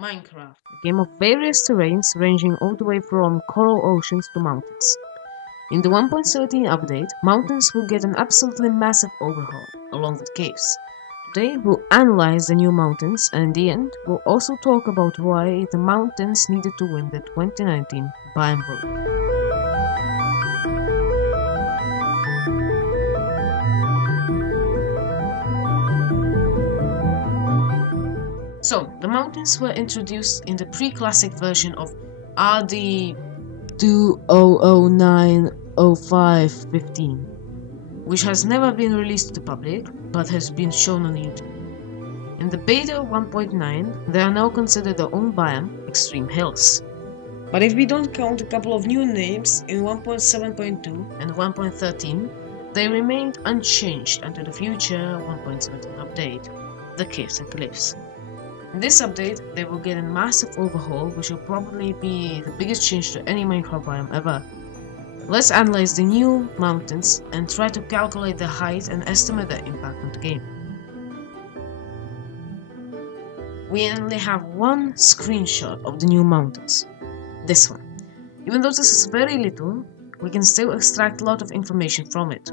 Minecraft, a game of various terrains ranging all the way from coral oceans to mountains. In the 1.17 update, mountains will get an absolutely massive overhaul, along with caves. Today we'll analyze the new mountains, and in the end we'll also talk about why the mountains needed to win the 2019 Biome Vote. So, the mountains were introduced in the pre-classic version of RD 2009-05-15, which has never been released to the public, but has been shown on YouTube. In the beta 1.9, they are now considered their own biome, Extreme Hills. But if we don't count a couple of new names in 1.7.2 and 1.13, they remained unchanged until the future 1.17 update, the Caves and Cliffs. In this update, they will get a massive overhaul, which will probably be the biggest change to any Minecraft biome ever. Let's analyze the new mountains and try to calculate the height and estimate their impact on the game. We only have one screenshot of the new mountains. This one. Even though this is very little, we can still extract a lot of information from it.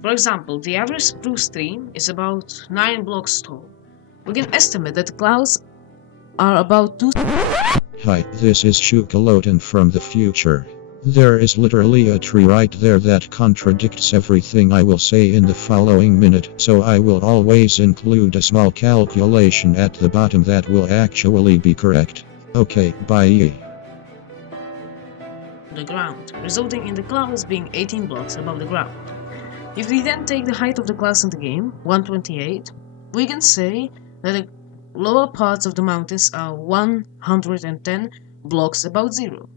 For example, the average spruce tree is about 9 blocks tall. We can estimate that the clouds are about 2. Hi, this is Shukoloton from the future. There is literally a tree right there that contradicts everything I will say in the following minute, so I will always include a small calculation at the bottom that will actually be correct. Okay, bye. The ground, resulting in the clouds being 18 blocks above the ground. If we then take the height of the clouds in the game, 128, we can say that the lower parts of the mountains are 110 blocks above zero,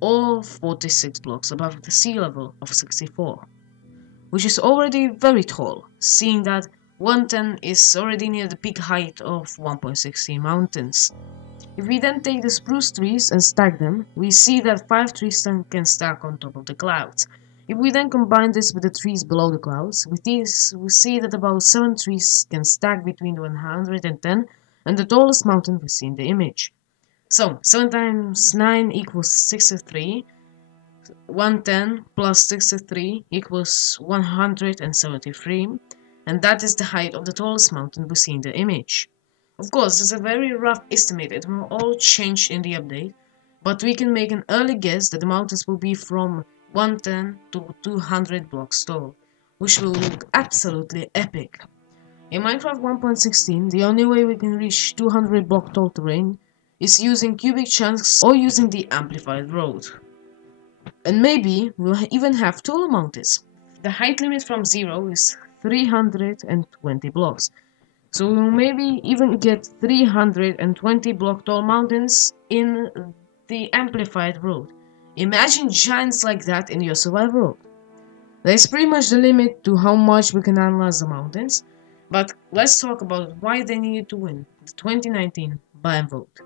or 46 blocks above the sea level of 64, which is already very tall, seeing that 110 is already near the peak height of 1.16 mountains. If we then take the spruce trees and stack them, we see that 5 trees can stack on top of the clouds. If we then combine this with the trees below the clouds, we see that about 7 trees can stack between 110 and the tallest mountain we see in the image. So, 7 times 9 equals 63, 110 plus 63 equals 173, and that is the height of the tallest mountain we see in the image. Of course, this is a very rough estimate, it will all change in the update, but we can make an early guess that the mountains will be from 110 to 200 blocks tall, which will look absolutely epic. In Minecraft 1.16, the only way we can reach 200 block tall terrain is using cubic chunks or using the amplified road. And maybe we'll even have taller mountains. The height limit from 0 is 320 blocks, so we'll maybe even get 320 block tall mountains in the amplified road. Imagine giants like that in your survival world. That is pretty much the limit to how much we can analyze the mountains, but let's talk about why they needed to win the 2019 Biome Vote.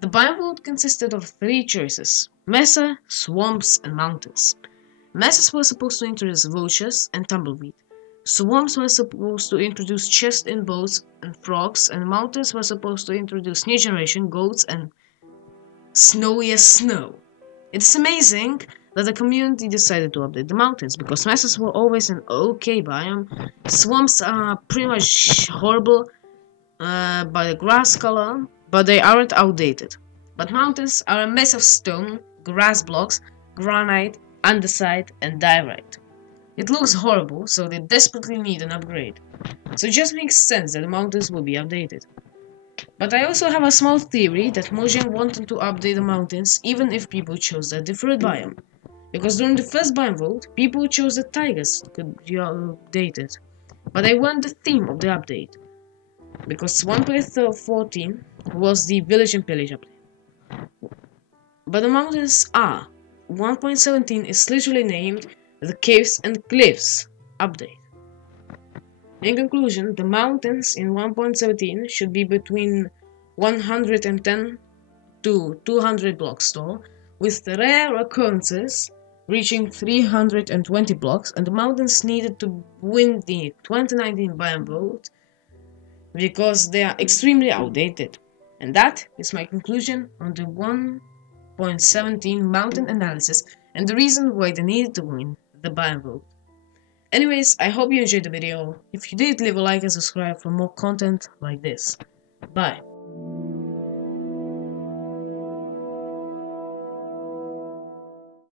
The Biome Vote consisted of 3 choices: mesa, swamps, and mountains. Mesas were supposed to introduce vultures and tumbleweed. Swamps were supposed to introduce chests in boats and frogs, and mountains were supposed to introduce new generation goats and snowy as snow. It's amazing that the community decided to update the mountains, because mesas were always an okay biome. Swamps are pretty much horrible by the grass color, but they aren't outdated. But mountains are a mess of stone, grass blocks, granite, andesite, and diorite. It looks horrible, so they desperately need an upgrade. So it just makes sense that the mountains will be updated. But I also have a small theory that Mojang wanted to update the mountains even if people chose a different biome. Because during the first Biome Vote, people chose the tigers could be updated. But they weren't the theme of the update. Because 1.14 was the village and pillage update. But the mountains are. 1.17 is literally named the Caves and Cliffs update. In conclusion, the mountains in 1.17 should be between 110 to 200 blocks tall, with rare occurrences reaching 320 blocks, and the mountains needed to win the 2019 Biome Vote because they are extremely outdated. And that is my conclusion on the 1.17 mountain analysis and the reason why they needed to win the Biome Vote. Anyways, I hope you enjoyed the video. If you did, leave a like and subscribe for more content like this. Bye.